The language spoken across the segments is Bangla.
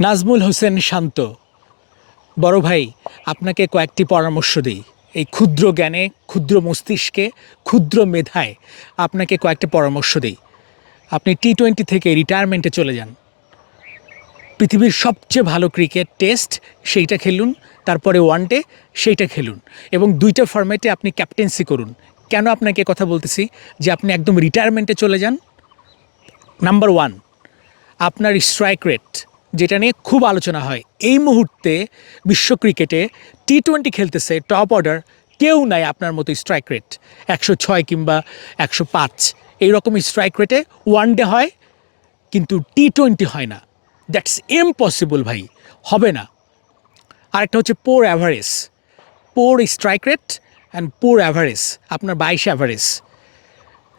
নাজমুল হোসেন শান্ত। বড় ভাই, আপনাকে কয়েকটি পরামর্শ দিই। এই ক্ষুদ্র জ্ঞানে, ক্ষুদ্র মস্তিষ্কে, ক্ষুদ্র মেধায় আপনাকে কয়েকটি পরামর্শ দিই। আপনি টি টোয়েন্টি থেকে রিটায়ারমেন্টে চলে যান। পৃথিবীর সবচেয়ে ভালো ক্রিকেট টেস্ট সেইটা খেলুন, তারপরে ওয়ান ডে সেইটা খেলুন এবং দুইটা ফর্ম্যাটে আপনি ক্যাপ্টেন্সি করুন। কেন আপনাকে কথা বলতেছি? যে আপনি একদম রিটায়ারমেন্টে চলে যান। নাম্বার ওয়ান, আপনার স্ট্রাইক রেট। যেটা নিয়ে খুব আলোচনা হয়। এই মুহূর্তে বিশ্ব ক্রিকেটে টি টোয়েন্টি খেলতেছে টপ অর্ডার কেউ নাই আপনার মতো স্ট্রাইক রেট একশো ছয় কিংবা একশো পাঁচ। এইরকম স্ট্রাইক রেটে ওয়ান ডে হয়, কিন্তু টি টোয়েন্টি হয় না। দ্যাটস ইম্পসিবল ভাই, হবে না। আরেকটা হচ্ছে poor average poor strike rate and poor average আপনার বাইশ অ্যাভারেজ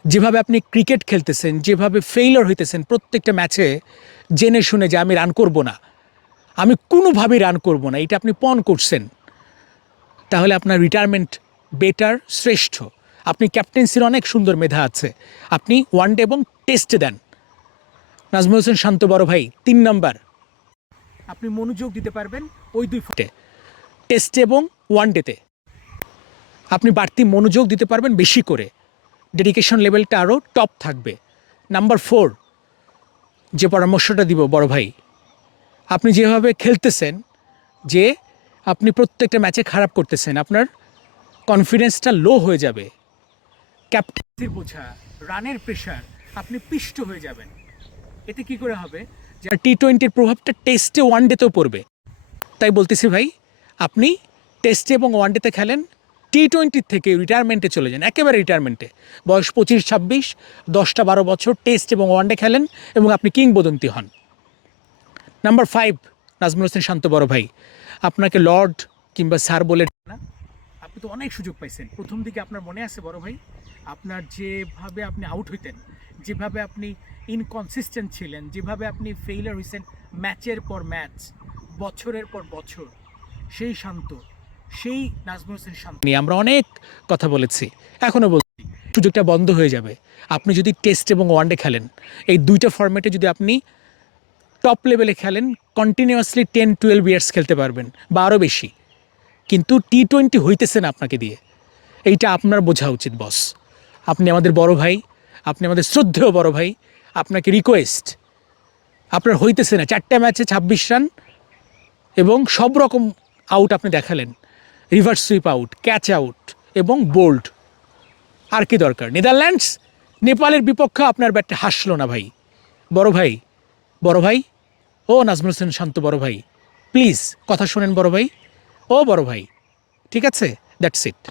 যেভাবে আপনি ক্রিকেট খেলতেছেন, যেভাবে ফেইলর হইতেছেন প্রত্যেকটা ম্যাচে জেনে শুনে যে আমি রান করব না। আমি কোনোভাবেই রান করব না। এটা আপনি পণ করছেন। তাহলে আপনার রিটায়ারমেন্ট বেটার শ্রেষ্ঠ। আপনি ক্যাপ্টেন্সির অনেক সুন্দর মেধা আছে। আপনি ওয়ান ডে এবং টেস্টে দেন। নাজমুল হোসেন, শান্ত বড় ভাই, তিন নাম্বার আপনি মনোযোগ দিতে পারবেন ওই দুই ফুটে টেস্টে এবং ওয়ান ডেতে আপনি বাড়তি মনোযোগ দিতে পারবেন বেশি করে। ডেডিকেশন লেভেলটা আরও টপ থাকবে। নাম্বার ফোর যে পরামর্শটা দিব, বড় ভাই। আপনি যেভাবে খেলতেছেন, যে আপনি প্রত্যেকটা ম্যাচে খারাপ করতেছেন, আপনার কনফিডেন্সটা লো হয়ে যাবে। ক্যাপ্টেন্সির বোঝা, রানের প্রেশার আপনি পিষ্ট হয়ে যাবেন। এতে কি করে হবে? যে টি টোয়েন্টির প্রভাবটা টেস্টে ওয়ান ডেতেও পড়বে। তাই বলতেছি ভাই, আপনি টেস্টে এবং ওয়ান ডেতে খেলেন টি টোয়েন্টির থেকে রিটায়ারমেন্টে চলে যান, একেবারে রিটায়ারমেন্টে বয়স পঁচিশ, ছাব্বিশ, দশটা বারো বছর টেস্ট এবং ওয়ানডে খেলেন এবং আপনি কিংবদন্তি হন। নাম্বার ফাইভ নাজমুল হোসেন শান্ত বড় ভাই, আপনাকে লর্ড কিংবা স্যার বলে না। আপনি তো অনেক সুযোগ পাইছেন। প্রথম দিকে আপনার মনে আছে বড় ভাই? আপনার যেভাবে আপনি আউট হইতেন, যেভাবে আপনি ইনকনসিস্টেন্ট ছিলেন, যেভাবে আপনি ফেইলার হয়েছেন ম্যাচের পর ম্যাচ বছরের পর বছর, সেই শান্ত। সেই নাজমুল হোসেন নিয়ে আমরা অনেক কথা বলেছি। এখনও বলছি, সুযোগটা বন্ধ হয়ে যাবে। আপনি যদি টেস্ট এবং ওয়ানডে খেলেন, এই দুইটা ফরম্যাটে যদি আপনি টপ লেভেলে খেলেন কন্টিনিউয়াসলি টেন টুয়েলভ ইয়ার্স খেলতে পারবেন, বা আরও বেশি। কিন্তু টি টোয়েন্টি হইতেছে না আপনাকে দিয়ে। এইটা আপনার বোঝা উচিত বস আপনি আমাদের বড় ভাই, আপনি আমাদের শ্রদ্ধেয় বড় ভাই, আপনাকে রিকোয়েস্ট আপনার হইতেছে না। চারটা ম্যাচে ছাব্বিশ রান এবং সব রকম আউট আপনি দেখালেন। Reverse sweep out, catch out এবং বোল্ড। আর কি দরকার? নেদারল্যান্ডস? নেপালের বিপক্ষে আপনার ব্যাটটা হাসলো না ভাই। বড় ভাই বড় ভাই। ও নাজমুল হোসেন শান্ত, বড় ভাই। প্লিজ, কথা শোনেন বড় ভাই। ও বড় ভাই। ঠিক আছে? That's it.